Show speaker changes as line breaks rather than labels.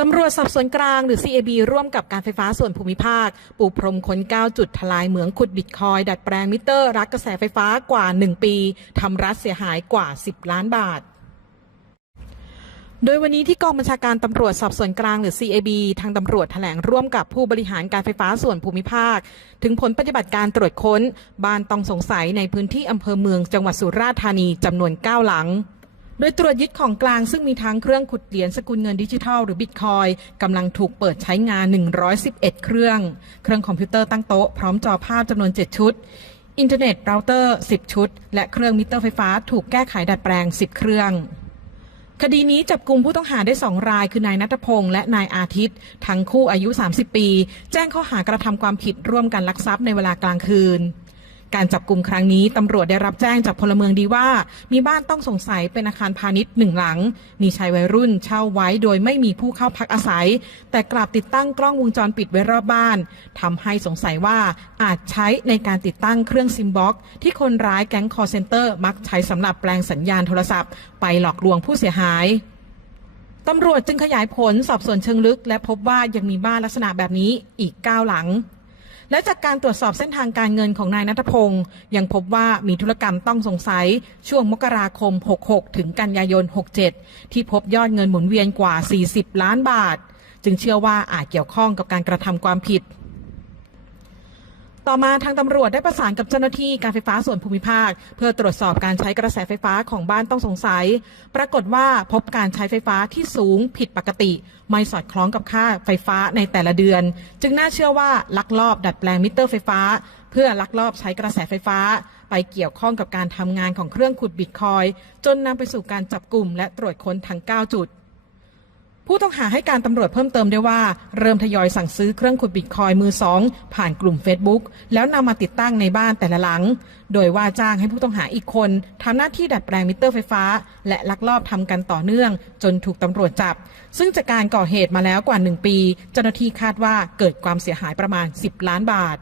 ตำรวจสอบสวนกลางหรือ CAB ร่วมกับการไฟฟ้าส่วนภูมิภาค ปูพรมค้น 9 จุดทลายเหมืองขุดบิตคอย ดัดแปลงมิเตอร์รักกระแสไฟฟ้ากว่า 1 ปี ทำรัฐเสียหายกว่า 10 ล้านบาทโดยวันนี้ที่กองบัญชาการตำรวจสอบสวนกลางหรือ CAB ทางตำรวจแถลงร่วมกับผู้บริหารการไฟฟ้าส่วนภูมิภาค ถึงผลปฏิบัติการตรวจค้นบ้านต้องสงสัยในพื้นที่อำเภอเมืองจังหวัดสุราษฎร์ธานีจำนวน 9 หลัง โดยตรวจยึดของกลางซึ่งมีทั้งเครื่องขุดเหรียญสกุลเงินดิจิทัลหรือบิตคอยกำลังถูกเปิดใช้งาน 111 เครื่อง เครื่องคอมพิวเตอร์ตั้งโต๊ะพร้อมจอภาพจำนวน 7 ชุด อินเทอร์เน็ตเราเตอร์ 10 ชุด และเครื่องมิเตอร์ไฟฟ้าถูกแก้ไขดัดแปลง 10 เครื่องคดีนี้จับกลุ่มผู้ต้องหาได้ 2 ราย คือนายนัทพงษ์และนายอาทิตย์ ทั้งคู่อายุ 30 ปี แจ้งข้อหากระทำความผิดร่วมกันลักทรัพย์ในเวลากลางคืน การจับกลุ่มครั้งนี้ตำรวจได้รับแจ้งจากพลเมืองดีว่า มีบ้านต้องสงสัยเป็นอาคารพาณิชย์หนึ่งหลัง มีชายวัยรุ่นเช่าไว้โดยไม่มีผู้เข้าพักอาศัย แต่กลับติดตั้งกล้องวงจรปิดไว้รอบบ้านทำให้สงสัยว่าอาจใช้ในการติดตั้งเครื่องซิมบ็อก ที่คนร้ายแก๊งคอร์เซนเตอร์มักใช้สำหรับแปลงสัญญาณโทรศัพท์ ไปหลอกลวงผู้เสียหายตำรวจจึงขยายผลสอบสวนเชิงลึก และพบว่ายังมีบ้านลักษณะแบบนี้อีก 9 หลัง และจากการตรวจสอบเส้นทางการเงินของนายนัทพงศ์ยังพบว่ามีธุรกรรมต้องสงสัยช่วงมกราคม 66 ถึงกันยายน 67 ที่พบยอดเงินหมุนเวียนกว่า 40 ล้านบาท จึงเชื่อว่าอาจเกี่ยวข้องกับการกระทำความผิด ต่อมาทางตำรวจได้ประสานกับเจ้าหน้าที่การไฟฟ้าส่วนภูมิภาค เพื่อตรวจสอบการใช้กระแสไฟฟ้าของบ้านต้องสงสัย ปรากฏว่าพบการใช้ไฟฟ้าที่สูงผิดปกติ ไม่สอดคล้องกับค่าไฟฟ้าในแต่ละเดือน จึงน่าเชื่อว่าลักลอบดัดแปลงมิเตอร์ไฟฟ้า เพื่อลักลอบใช้กระแสไฟฟ้า ไปเกี่ยวข้องกับการทำงานของเครื่องขุดบิตคอยจนนำไปสู่การจับกลุ่มและตรวจค้นทั้ง 9 จุด ผู้ต้องหาให้การตำรวจเพิ่มเติมได้ว่า เริ่มทยอยสั่งซื้อเครื่องขุดบิตคอยน์มือสองผ่านกลุ่ม Facebook แล้วนำมาติดตั้งในบ้านแต่ละหลัง โดยว่าจ้างให้ผู้ต้องหาอีกคนทำหน้าที่ดัดแปลงมิเตอร์ไฟฟ้า และลักลอบทำกันต่อเนื่อง จนถูกตำรวจจับ ซึ่งจากการก่อเหตุมาแล้วกว่า 1 ปี เจ้าหน้าที่คาดว่าเกิดความเสียหายประมาณ 10 ล้านบาท